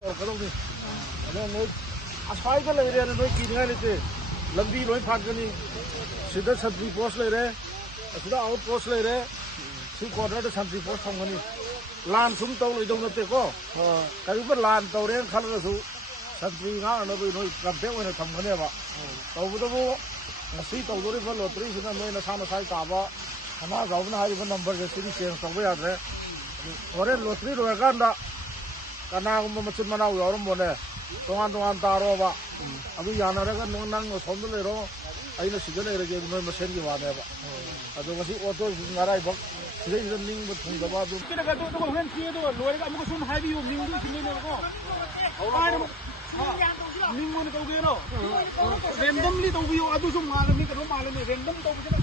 그런데 너 아스파이가 레이레는 너 기능이 레이레 lambi loin phat gani sida santri post leire sida out post leire su corner de santri post thong gani lan sum taw loi dong nate ko kai ba lan taw ren khal ga su santri nga no bi noi campaign oi na tham gani ba taw bu do ngasi taw do ri ba lottery sida noi na sama sai ta ba hama gaw na hari ba number je siri change taw ba ya re ore lottery ro ga nda kana ko ma chun mana yo ro mo ne 동안 따로 봐. 아주 야나라가 농낭 손들레로 아이는 시간에 이렇게 뭐 생기 와네 봐. 아주 같이 오토 나라에 봐. 지금 이런 닝부 통도 봐도. 그래가 또 그런 기회도 로이가 아무거 손 하비요 닝도 힘내고. 아니 닝문이 또 그래요. 랜덤리 또 비요 아주 좀 말음이 그런 말음이 랜덤 또 비잖아.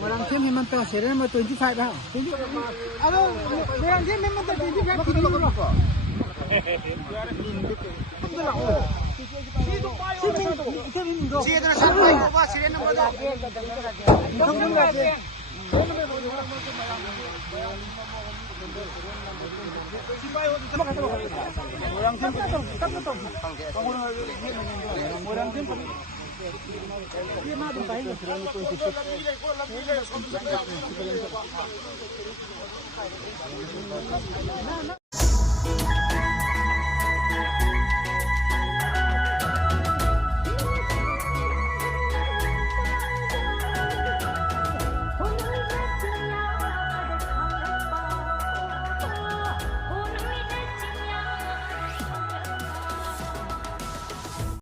Orang tim memang tak serius, memang 25 dah. Aduh, orang tim memang tak 25 kilo loh. Siapa nak sampai apa? Siapa nak buat? Orang tim orang tim dia mah berbaik lah.